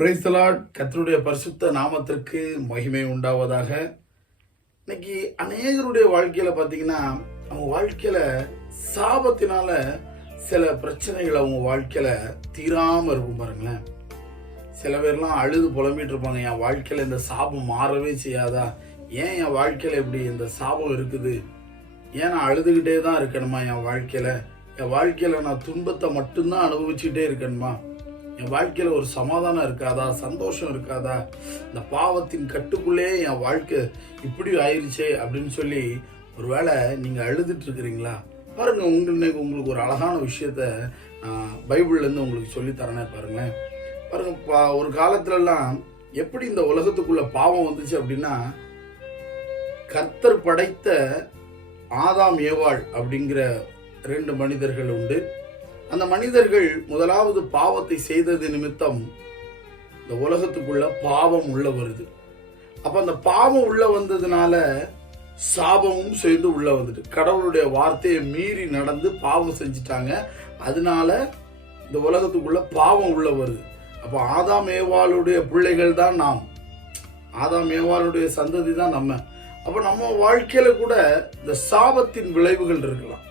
Praise the Lord. கர்த்தருடைய பரிசுத்த நாமத்திற்கு மகிமை உண்டாவதாக. இன்னைக்கு அநேகருடைய வாழ்க்கையில பாத்தீங்கன்னா, அவங்க வாழ்க்கையில சாபத்தினால சில பிரச்சனைகள் அவங்க வாழ்க்கையில தீராம இருக்கும். பாருங்களேன், சில பேர்லாம் அழுது புலம்பிட்டு இருப்பாங்க, என் வாழ்க்கையில இந்த சாபம் மாறவே செய்யாதா, ஏன் என் வாழ்க்கையில இப்படி இந்த சாபம் இருக்குது, ஏன் நான் அழுதுகிட்டே தான் இருக்கணுமா, என் வாழ்க்கையில நான் துன்பத்தை மட்டும்தான் அனுபவிச்சுட்டே இருக்கணுமா, என் வாழ்க்கையில ஒரு சமாதானம் இருக்காதா, சந்தோஷம் இருக்காதா, இந்த பாவத்தின் கட்டுக்குள்ளே என் வாழ்க்கை இப்படி ஆயிடுச்சே அப்படின்னு சொல்லி ஒருவேளை நீங்க அழுதுட்டு இருக்கிறீங்களா? பாருங்க, உங்களுக்கு ஒரு அழகான விஷயத்த பைபிள்ல இருந்து உங்களுக்கு சொல்லி தரேனே. பாருங்களேன், பாருங்க, ஒரு காலத்துல எல்லாம் எப்படி இந்த உலகத்துக்குள்ள பாவம் வந்துச்சு அப்படின்னா, கர்த்தர் படைத்த ஆதாம் ஏவாள் அப்படிங்கிற 2 மனிதர்கள் உண்டு. அந்த மனிதர்கள் முதலாவது பாவத்தை செய்தது நிமித்தம் இந்த உலகத்துக்குள்ள பாவம் உள்ள வருது. அப்ப அந்த பாவம் உள்ள வந்ததுனால சாபமும் சேர்ந்து உள்ள வந்துட்டு, கடவுளுடைய வார்த்தையை மீறி நடந்து பாவம் செஞ்சிட்டாங்க. அதனால இந்த உலகத்துக்குள்ள பாவம் உள்ள வருது. அப்ப ஆதாம் ஏவாளுடைய பிள்ளைகள் தான் நாம், ஆதாம் ஏவாளுடைய சந்ததி தான் நம்ம. அப்ப நம்ம வாழ்க்கையில கூட இந்த சாபத்தின் விளைவுகள் இருக்கலாம்.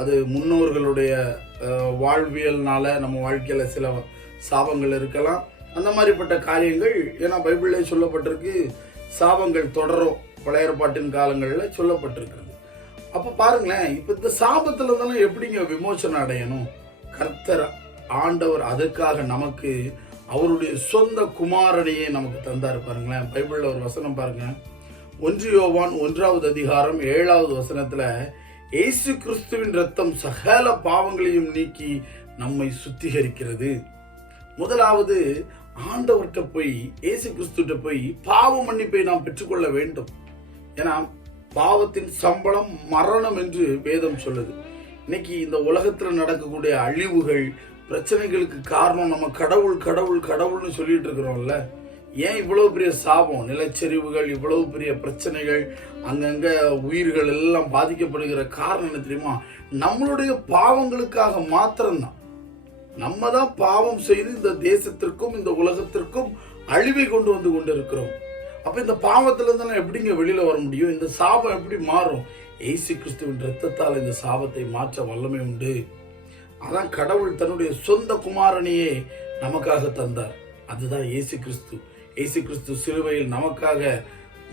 அது முன்னோர்களுடைய வாழ்வியல்னால நம்ம வாழ்க்கையில சில சாபங்கள் இருக்கலாம். அந்த மாதிரிப்பட்ட காரியங்கள், ஏன்னா பைபிள்ல சொல்லப்பட்டிருக்கு, சாபங்கள் தொடரும், பழைய ஏற்பாட்டின் காலங்களில் சொல்லப்பட்டிருக்கிறது. அப்ப பாருங்களேன், இப்ப இந்த சாபத்துல இருந்தாலும் எப்படிங்க விமோசனம் அடையணும்? கர்த்தர் ஆண்டவர் அதற்காக நமக்கு அவருடைய சொந்த குமாரனையே நமக்கு தந்தாரு. பாருங்களேன், பைபிள்ல ஒரு வசனம் பாருங்க, 1 யோவான் 1வது அதிகாரம் 7வது வசனத்துல, இயேசு கிறிஸ்துவின் ரத்தம் சகல பாவங்களையும் நீக்கி நம்மை சுத்திகரிக்கிறது. முதலாவது ஆண்டவர்கிட்ட போய், இயேசு கிறிஸ்துட்ட போய் பாவ மன்னிப்பை நாம் பெற்றுக்கொள்ள வேண்டும். ஏன்னா பாவத்தின் சம்பளம் மரணம் என்று வேதம் சொல்லுது. இன்னைக்கு இந்த உலகத்துல நடக்கக்கூடிய அழிவுகள், பிரச்சனைகளுக்கு காரணம் நம்ம கடவுள் கடவுள் கடவுள்னு சொல்லிட்டு இருக்கிறோம்ல. ஏன் இவ்வளவு பெரிய சாபம், நிலச்சரிவுகள், இவ்வளவு பெரிய பிரச்சனைகள், அங்கங்க உயிர்கள் எல்லாம் பாதிக்கப்படுகிற காரணம் என்ன தெரியுமா? நம்மளுடைய பாவங்களுக்காக மாத்திரம்தான். நம்ம தான் பாவம் செய்து இந்த தேசத்திற்கும் இந்த உலகத்திற்கும் அழிவை கொண்டு வந்து கொண்டிருக்கிறோம். அப்ப இந்த பாவத்துல இருந்து எப்படிங்க வெளியில வர முடியும்? இந்த சாபம் எப்படி மாறும்? இயேசு கிறிஸ்துவின் ரத்தத்தால் இந்த சாபத்தை மாற்ற வல்லமை உண்டு. அதான் கடவுள் தன்னுடைய சொந்த குமாரனையே நமக்காக தந்தார். அதுதான் இயேசு கிறிஸ்து. இயேசு கிறிஸ்து சிலுவையில் நமக்காக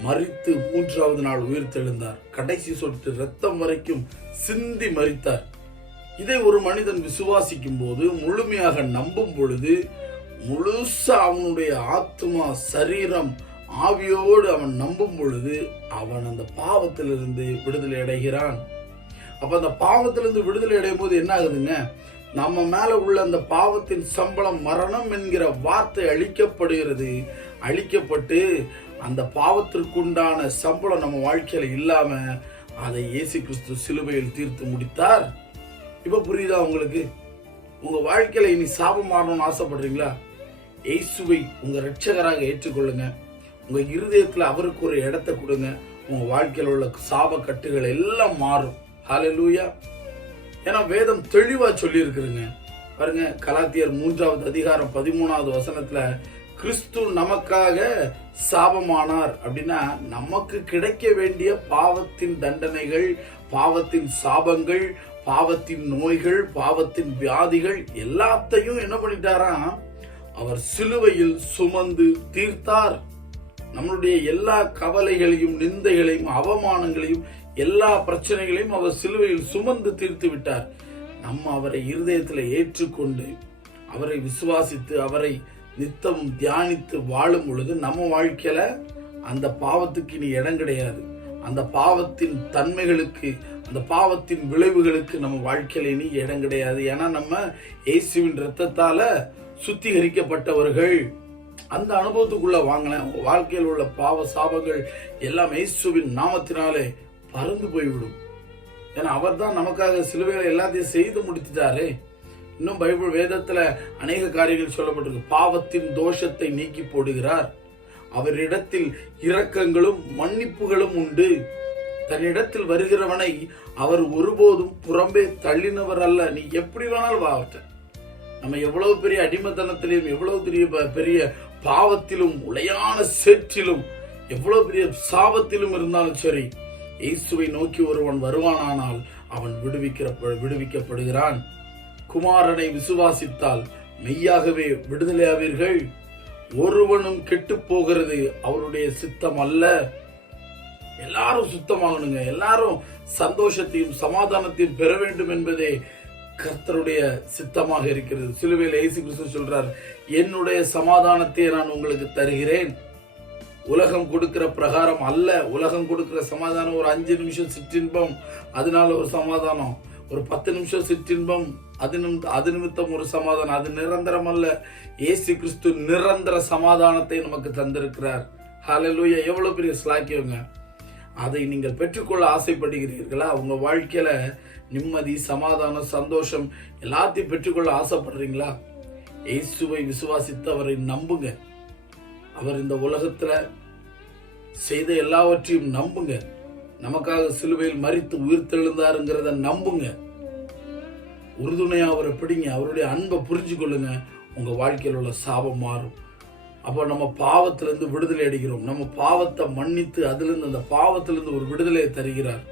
மரித்து 3வது நாள் உயிர் தெழுந்தார். கடைசி சொட்டு ரத்தம் வரைக்கும் சிந்தி மரித்தார். இதை ஒரு மனிதன் விசுவாசிக்கும் போது, முழுமையாக நம்பும் பொழுது, முழுசா அவனுடைய ஆத்மா, சரீரம், ஆவியோடு அவன் நம்பும் பொழுது அவன் அந்த பாவத்திலிருந்து விடுதலை அடைகிறான். அப்ப அந்த பாவத்திலிருந்து விடுதலை அடையும் போது என்ன ஆகுதுங்க? நம்ம மேல உள்ள அந்த பாவத்தின் சம்பளம் மரணம் என்கிற வார்த்தை அழிக்கப்படுகிறது. அழிக்கப்பட்டு அந்த பாவத்திற்குண்டான சம்பளம் நம்ம வாழ்க்கையில இல்லாம அதை இயேசு கிறிஸ்து சிலுவையில் தீர்த்து முடித்தார். இப்ப புரியுதா உங்களுக்கு? உங்க வாழ்க்கையில இனி சாபம் மாறணும்னு ஆசைப்படுறீங்களா? இயேசுவை உங்க இரட்சகராக ஏற்றுக்கொள்ளுங்க. உங்க இருதயத்துல அவருக்கு ஒரு இடத்தை கொடுங்க. உங்க வாழ்க்கையில உள்ள சாப கட்டுகள் எல்லாம் மாறும். ஹல்லேலூயா. ஏன்னா வேதம் தெளிவா சொல்லி இருக்குதுங்க. பாருங்க, கலாத்தியர் 3வது அதிகாரம் 13வது வசனத்துல, கிறிஸ்து நமக்காக சாபமானார் அப்படின்னா, நமக்கு கிடைக்க வேண்டிய பாவத்தின் தண்டனைகள், பாவத்தின் சாபங்கள், பாவத்தின் நோய்கள், பாவத்தின் வியாதிகள் எல்லாத்தையும் என்ன பண்ணிட்டாராம்? அவர் சிலுவையில் சுமந்து தீர்த்தார். நம்மளுடைய எல்லா கவலைகளையும், நிந்தைகளையும், அவமானங்களையும், எல்லா பிரச்சனைகளையும் அவர் சிலுவையில் சுமந்து தீர்த்து விட்டார். நம்ம அவரை இருதயத்தில் ஏற்றுக்கொண்டு, அவரை விசுவாசித்து, அவரை நித்தமும் தியானித்து வாழும் பொழுது நம்ம வாழ்க்கையில அந்த பாவத்துக்கு இனி இடம் கிடையாது. அந்த பாவத்தின் தன்மைகளுக்கு, அந்த பாவத்தின் விளைவுகளுக்கு நம்ம வாழ்க்கையில இனி இடம் கிடையாது. ஏன்னா நம்ம இயேசுவின் ரத்தத்தால சுத்திகரிக்கப்பட்டவர்கள். அந்த அனுபவத்துக்குள்ள வாங்கின உங்க வாழ்க்கையில் உள்ள பாவ சாபங்கள் எல்லாம் இயேசுவின் நாமத்தினாலே பறந்து போய்விடும். ஏன்னா அவர் தான் நமக்காக சிலுவையில எல்லாத்தையும் செய்து முடித்துட்டாரே. இன்னும் பைபிள் வேதத்துல அநேக காரியங்கள் சொல்லப்பட்டிருக்கு. பாவத்தின் தோஷத்தை நீக்கி போடுகிறார். அவரிடத்தில் இரக்கங்களும் மன்னிப்புகளும் உண்டு. தன்னிடத்தில் வருகிறவனை அவர் ஒருபோதும் புறம்பே தள்ளினவர் அல்ல. நீ எப்படி வேணாலும் வாவட்ட. நம்ம எவ்வளவு பெரிய அடிமத்தனத்திலையும், எவ்வளவு பெரிய பாவத்திலும் உளையான சேற்றிலும் எவ்வளவு பெரிய சாபத்திலும் இருந்தாலும் சரி, இயேசுவை நோக்கி ஒருவன் வருவானானால் அவன் விடுவிக்கப்படுகிறான். குமாரனை விசுவாசித்தால் மெய்யாகவே விடுதலையாவீர்கள். ஒருவனும் கெட்டு போகிறது அவருடைய சித்தம் அல்ல. எல்லாரும் சுத்தமாகணுங்க, எல்லாரும் சந்தோஷத்தையும் சமாதானத்தையும் பெற வேண்டும் என்பதே கர்த்தருடைய சித்தமாக இருக்கிறது. சிலுவையில் இயேசு கிறிஸ்து சொல்றார், என்னுடைய சமாதானத்தை நான் உங்களுக்கு தருகிறேன், உலகம் கொடுக்கிற பிரகாரம் அல்ல. உலகம் கொடுக்கிற சமாதானம் ஒரு 5 நிமிஷம் சிற்றின்பம், அதனால ஒரு சமாதானம். ஒரு 10 நிமிஷம் சிற்றின்பம், அது நிமித்தம் ஒரு சமாதானம். அது நிரந்தரம் அல்ல. இயேசு கிறிஸ்து நிரந்தர சமாதானத்தை நமக்கு தந்திருக்கிறார். ஹல்லேலூயா! எவ்வளவு பெரிய ஸ்லாக்கியங்க. அதை நீங்கள் பெற்றுக்கொள்ள ஆசைப்படுகிறீர்களா? உங்க வாழ்க்கையில நிம்மதி, சமாதானம், சந்தோஷம் எல்லாத்தையும் பெற்றுக்கொள்ள ஆசைப்படுறீங்களா? இயேசுவை விசுவாசித்து அவரை நம்புங்க. அவர் இந்த உலகத்துல செய்த எல்லாவற்றையும் நம்புங்க. நமக்காக சிலுவையில் மரித்து உயிர்த்தெழுந்தாருங்கிறத நம்புங்க. உறுதுணையா அவரை பிடிங்க. அவருடைய அன்பை புரிஞ்சு கொள்ளுங்க. உங்க வாழ்க்கையில் உள்ள சாபம் மாறும். அப்போ நம்ம பாவத்திலிருந்து விடுதலை அடைகிறோம். நம்ம பாவத்தை மன்னித்து அதிலிருந்து, அந்த பாவத்திலிருந்து ஒரு விடுதலையை தருகிறார்.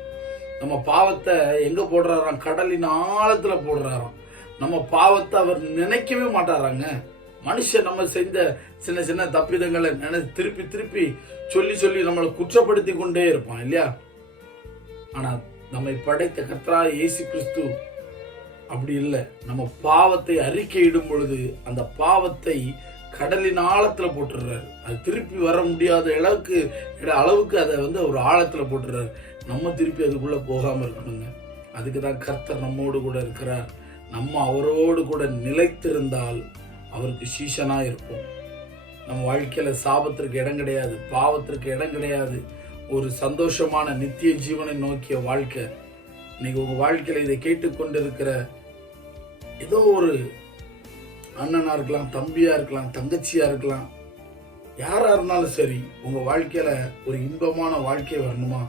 நம்ம பாவத்தை எங்க போடுறாராம்? கடலின் ஆழத்துல போடுறாராம். நம்ம பாவத்தை அவர் நினைக்கவே மாட்டாராங்க. மனுஷன் நம்ம செஞ்ச சின்ன சின்ன தப்பிதங்களை திருப்பி திருப்பி சொல்லி சொல்லி நம்மளை குற்றப்படுத்தி கொண்டே இருப்பான் இல்லையா? ஆனா நம்மை படைத்த கர்த்தராகிய இயேசு கிறிஸ்து அப்படி இல்லை. நம்ம பாவத்தை அறிக்கையிடும் பொழுது அந்த பாவத்தை கடலின் ஆழத்துல போட்டுறாரு. அது திருப்பி வர முடியாத அளவுக்கு அதை ஒரு ஆழத்துல போட்டுறாரு. நம்ம திருப்பி அதுக்குள்ள போகாம இருக்கணுங்க. அதுக்குதான் கர்த்தர் நம்மோடு கூட இருக்கிறார். நம்ம அவரோடு கூட நிலைத்திருந்தால் அவருக்கு சீஷனா இருப்போம். நம்ம வாழ்க்கையில சாபத்திற்கு இடம் கிடையாது, பாவத்திற்கு இடம் கிடையாது. ஒரு சந்தோஷமான நித்திய ஜீவனை நோக்கிய வாழ்க்கை. இன்னைக்கு உங்க வாழ்க்கையில இதை கேட்டுக்கொண்டிருக்கிற ஏதோ ஒரு அண்ணனா இருக்கலாம், தம்பியா இருக்கலாம், தங்கச்சியா இருக்கலாம், யாரா இருந்தாலும் சரி, உங்க வாழ்க்கையில ஒரு இன்பமான வாழ்க்கை வரணுமா?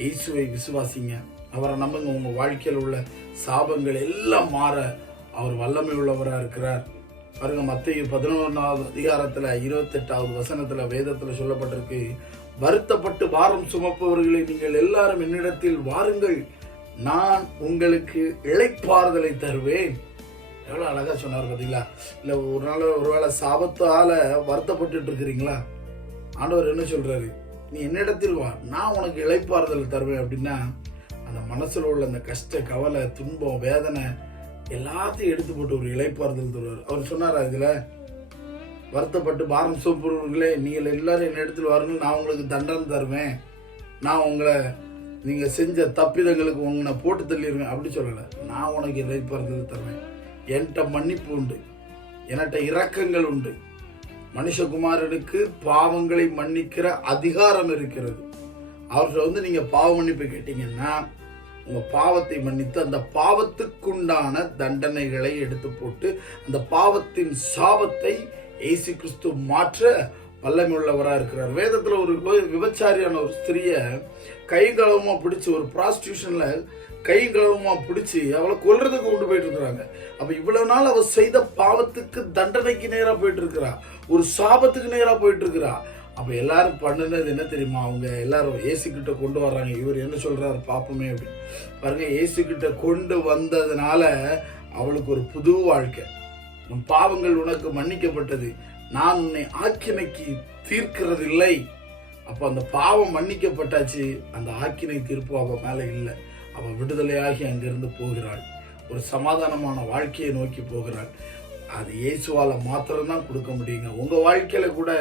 இயேசுவை விசுவாசிங்க, அவரை நம்புங்க. உங்க வாழ்க்கையில் உள்ள சாபங்கள் எல்லாம் மாற அவர் வல்லமை உள்ளவரா இருக்கிறார். பாருங்க, மத்தேயு 11வது அதிகாரத்துல 28வது வசனத்துல வேதத்துல சொல்லப்பட்டிருக்கு, வருத்தப்பட்டு பாரம் சுமப்பவர்களை நீங்கள் எல்லாரும் என்னிடத்தில் வாருங்கள், நான் உங்களுக்கு இளைப்பாறுதலை தருவேன். எவ்வளவு அழகா சொன்னார் பாத்தீங்களா? இல்ல ஒரு நாள் ஒருவேளை சாபத்தால வருத்தப்பட்டு இருக்கிறீங்களா? ஆண்டவர் என்ன சொல்றாரு? நீ என்னிடத்தில் வா, நான் உனக்கு இளைப்பாறுதல் தருவேன். அப்படின்னா அந்த மனசுல உள்ள அந்த கஷ்ட, கவலை, துன்பம், வேதனை எல்லாத்தையும் எடுத்து போட்டு ஒரு இளைப்பாறுதல் தருவார். அவர் சொன்னாரா இதுல, வருத்தப்பட்டு பாரம் சுமப்பவர்களே நீங்கள் எல்லாரும் என்ன இடத்துல வரணும், நான் உங்களுக்கு தண்டனை தருவேன், நான் உங்களை நீங்க செஞ்ச தப்பிதங்களுக்கு உங்களை போட்டு தள்ளிடுவேன் அப்படி சொல்லலை. நான் உனக்கு இளைப்பாறுதல் தருவேன். என்கிட்ட மன்னிப்பு உண்டு, என்கிட்ட இரக்கங்கள் உண்டு. மனுஷகுமாரனுக்கு பாவங்களை மன்னிக்கிற அதிகாரம் இருக்கிறது. அவர்கிட்ட நீங்க பாவ மன்னிப்பு கேட்டீங்கன்னா உங்க பாவத்தை மன்னித்து அந்த பாவத்துக்குண்டான தண்டனைகளை எடுத்து போட்டு அந்த பாவத்தின் சாபத்தை இயேசு கிறிஸ்து மாற்ற வல்லமை உள்ளவரா இருக்கிறார். வேதத்துல ஒரு விபச்சாரியான ஒரு ஸ்திரிய கைகளவுமா பிடிச்சு, ஒரு ப்ராஸ்டியூஷன்ல கைகளவுமா பிடிச்சு அவளை கொல்றதுக்கு கொண்டு போயிட்டு இருக்கிறாங்க. அப்ப இவ்வளவு நாள் அவ செய்த பாவத்துக்கு தண்டனைக்கு நேரா போயிட்டு இருக்கிறா, ஒரு சாபத்துக்கு நேரா போயிட்டு இருக்கிறா. அப்ப எல்லாரும் பண்ணுனது என்ன தெரியுமா? அவங்க எல்லாரும் இயேசு கிட்ட கொண்டு வர்றாங்க. இவர் என்ன சொல்றாரு பாப்போமே அப்படின்னு பாருங்க. இயேசு கிட்ட கொண்டு வந்ததுனால அவளுக்கு ஒரு புது வாழ்க்கை. உன் பாவங்கள் உனக்கு மன்னிக்கப்பட்டது, நான் உன்னை ஆக்கினைக்கு தீர்க்கிறது இல்லை. அப்ப அந்த பாவம் மன்னிக்கப்பட்டாச்சு, அந்த ஆக்கினை தீர்ப்பு அவ மேல இல்லை. அவ விடுதலையாகி அங்கிருந்து போகிறாள், ஒரு சமாதானமான வாழ்க்கையை நோக்கி போகிறாள். அது இயேசுவால மாத்திரம்தான் கொடுக்க முடியுங்க. உங்க வாழ்க்கையில கூட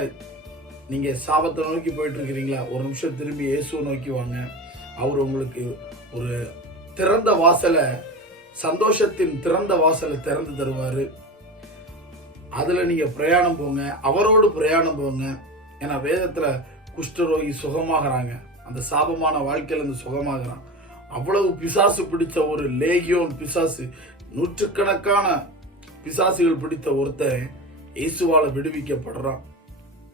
நீங்க சாபத்தை நோக்கி போயிட்டு இருக்கிறீங்களா? ஒரு நிமிஷம் திரும்பி இயேசுவை நோக்கி வாங்க. அவர் உங்களுக்கு ஒரு திறந்த வாசலை, சந்தோஷத்தின் திறந்த வாசலை திறந்து தருவாரு. அதுல நீங்க பிரயாணம் போங்க, அவரோடு பிரயாணம் போங்க. ஏன்னா வேதத்துல குஷ்டரோகி சுகமாகறாங்க, அந்த சாபமான வாழ்க்கையில இருந்து சுகமாகறான். அவ்வளவு பிசாசு பிடிச்ச ஒரு லேகியோன் பிசாசு, நூற்றுக்கணக்கான பிசாசுகள் பிடித்த ஒருத்தன் இயேசுவால விடுவிக்கப்படுறான்.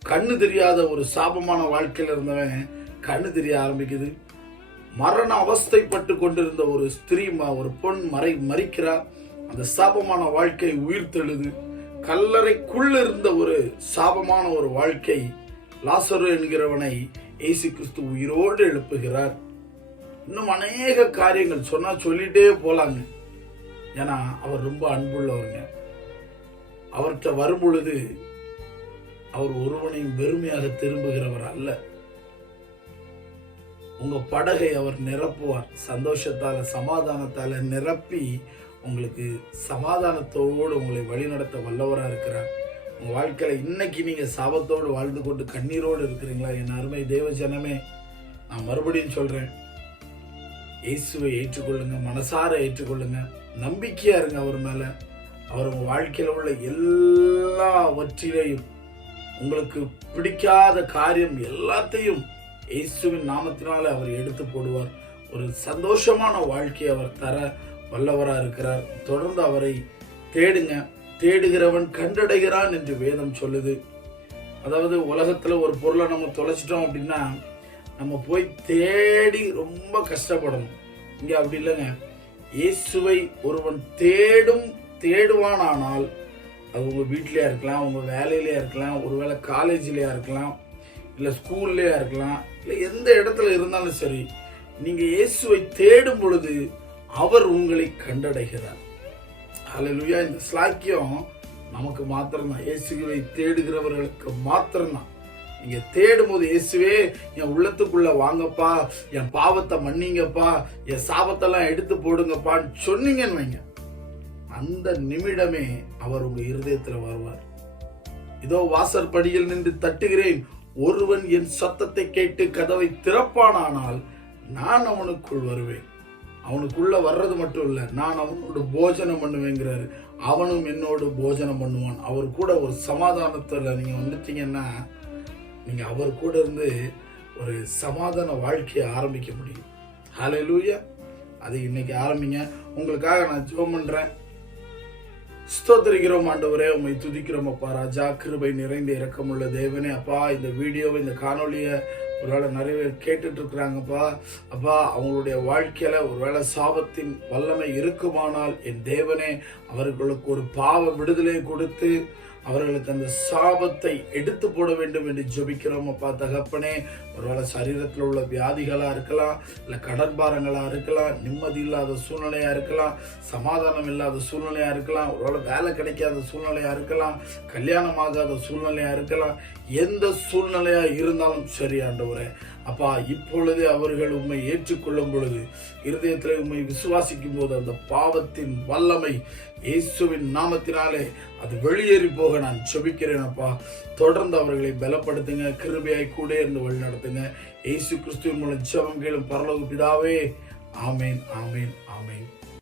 கண்ணு தெரியாத ஒரு சாபமான வாழ்க்கையில இருந்தவன் கண்ணு தெரிய ஆரம்பிக்குது. மரண அவஸ்தைப்பட்டு கொண்டிருந்த ஒரு ஸ்திரீ, ஒரு பொன் மறிக்கிறார். அந்த சாபமான வாழ்க்கை உயிர் தெழுது. கல்லறைக்குள் இருந்த ஒரு சாபமான ஒரு வாழ்க்கை லாசரு என்கிறவனை இயேசு கிறிஸ்து உயிரோடு எழுப்புகிறார். இன்னும் அநேக காரியங்கள் சொன்னா சொல்லிட்டே போலாங்க. ஏன்னா அவர் ரொம்ப அன்புள்ளவருங்க. அவர்கிட்ட வரும் பொழுது அவர் ஒருவனையும் வெறுமையாக திரும்புகிறவர் அல்ல. உங்க படகை அவர் நிரப்புவார். சந்தோஷத்தால சமாதானத்தால நிரப்பி உங்களுக்கு சமாதானத்தோடு உங்களை வழிநடத்த வல்லவரா இருக்கிறார். உங்க வாழ்க்கையில இன்னைக்கு நீங்க சாபத்தோடு வாழ்ந்து கொண்டு கண்ணீரோடு இருக்கிறீங்களா? என் அருமை தேவ ஜனமே, நான் மறுபடியும் சொல்றேன், இயேசுவை ஏற்றுக்கொள்ளுங்க, மனசார ஏற்றுக்கொள்ளுங்க, நம்பிக்கையா இருங்க அவர் மேல. அவர் உங்க வாழ்க்கையில உள்ள எல்லாவற்றிலையும் உங்களுக்கு பிடிக்காத காரியம் எல்லாத்தையும் இயேசுவின் நாமத்தினால அவர் எடுத்து போடுவார். ஒரு சந்தோஷமான வாழ்க்கையை அவர் தர வல்லவரா இருக்கிறார். தொடர்ந்து அவரை தேடுங்க. தேடுகிறவன் கண்டடைகிறான் என்று வேதம் சொல்லுது. அதாவது உலகத்துல ஒரு பொருளை நம்ம தொலைச்சிட்டோம் அப்படின்னா நம்ம போய் தேடி ரொம்ப கஷ்டப்படணும். இங்க அப்படி இல்லைங்க. இயேசுவை ஒருவன் தேடுவானால் அது உங்க வீட்லயா இருக்கலாம், உங்க வேலையிலயா இருக்கலாம், ஒருவேளை காலேஜ்லயா இருக்கலாம், இல்ல ஸ்கூல்லயா இருக்கலாம், இல்ல எந்த இடத்துல இருந்தாலும் சரி, நீங்க இயேசுவை தேடும் பொழுது அவர் உங்களை கண்டடைகிறார். ஹல்லேலூயா. இந்த ஸ்லாக்கியம் நமக்கு மாத்திரம்தான், இயேசுவை தேடுகிறவர்களுக்கு மாத்திரம்தான். நீங்க தேடும் போது இயேசுவே என் உள்ளத்துக்குள்ள வாங்கப்பா, என் பாவத்தை மன்னிங்கப்பா, என் சாபத்தெல்லாம் எடுத்து போடுங்கப்பான்னு சொன்னீங்கன்னு வைங்க, அந்த நிமிடமே அவர் உங்க இருதயத்துல வருவார். இதோ வாசற்படியில் நின்று தட்டுகிறேன், ஒருவன் என் சத்தத்தை கேட்டு கதவை திறப்பானானால் நான் அவனுக்குள் வருவேன். அவனுக்குள்ள வர்றது மட்டும் இல்ல, நான் அவனோடு போஜனம் பண்ணுவேங்கிறாரு. அவனும் என்னோடு போஜனம் பண்ணுவான். அவர் கூட ஒரு சமாதானத்துல நீங்க வந்துட்டீங்கன்னா நீங்க அவர் கூட இருந்து ஒரு சமாதான வாழ்க்கையை ஆரம்பிக்க முடியும். ஹல்லேலூயா. அது இன்னைக்கு ஆரம்பிங்க. உங்களுக்காக நான் ஜெபம் பண்றேன். ஸ்தோத்திரிக்கிறோம் ஆண்டவரே, உம்மை துதிக்கிறோம் அப்பா ராஜா. கிருபை நிறைந்த இரக்கமுள்ள தேவனே அப்பா, இந்த வீடியோவை இந்த காணொலியை ஒருவேளை நிறைய பேர் கேட்டுட்டு இருக்கிறாங்கப்பா. அப்பா, அவங்களுடைய வாழ்க்கையில ஒருவேளை சாபத்தின் வல்லமை இருக்குமானால் என் தேவனே அவர்களுக்கு ஒரு பாவ விடுதலை கொடுத்து அவர்களுக்கு அந்த சாபத்தை எடுத்து போட வேண்டும் என்று ஜெபிக்கிறோம் அப்பா தகப்பனே. ஒருவேளை சரீரத்தில் உள்ள வியாதிகளா இருக்கலாம், இல்லை கடன்பாரங்களா இருக்கலாம், நிம்மதி இல்லாத சூழ்நிலையா இருக்கலாம், சமாதானம் இல்லாத சூழ்நிலையா இருக்கலாம், ஒருவேளை வேலை கிடைக்காத சூழ்நிலையா இருக்கலாம், கல்யாணம் ஆகாத சூழ்நிலையா இருக்கலாம், எந்த சூழ்நிலையா இருந்தாலும் சரி ஆண்டவரே அப்பா, இப்பொழுதே அவர்கள் உம்மை ஏற்றுக்கொள்ளும் பொழுது, இருதயத்தில் உம்மை விசுவாசிக்கும் போது அந்த பாவத்தின் வல்லமை இயேசுவின் நாமத்தினாலே அது வெளியேறி போக நான் ஜெபிக்கிறேன் அப்பா. தொடர்ந்து அவர்களை பலப்படுத்துங்க, கிருபையாய் கூட இருந்து வழி நடத்துங்க. இயேசு கிறிஸ்துவின் மூலம் ஜெபம் கேளும் பரலோக பிதாவே. ஆமேன், ஆமேன், ஆமேன்.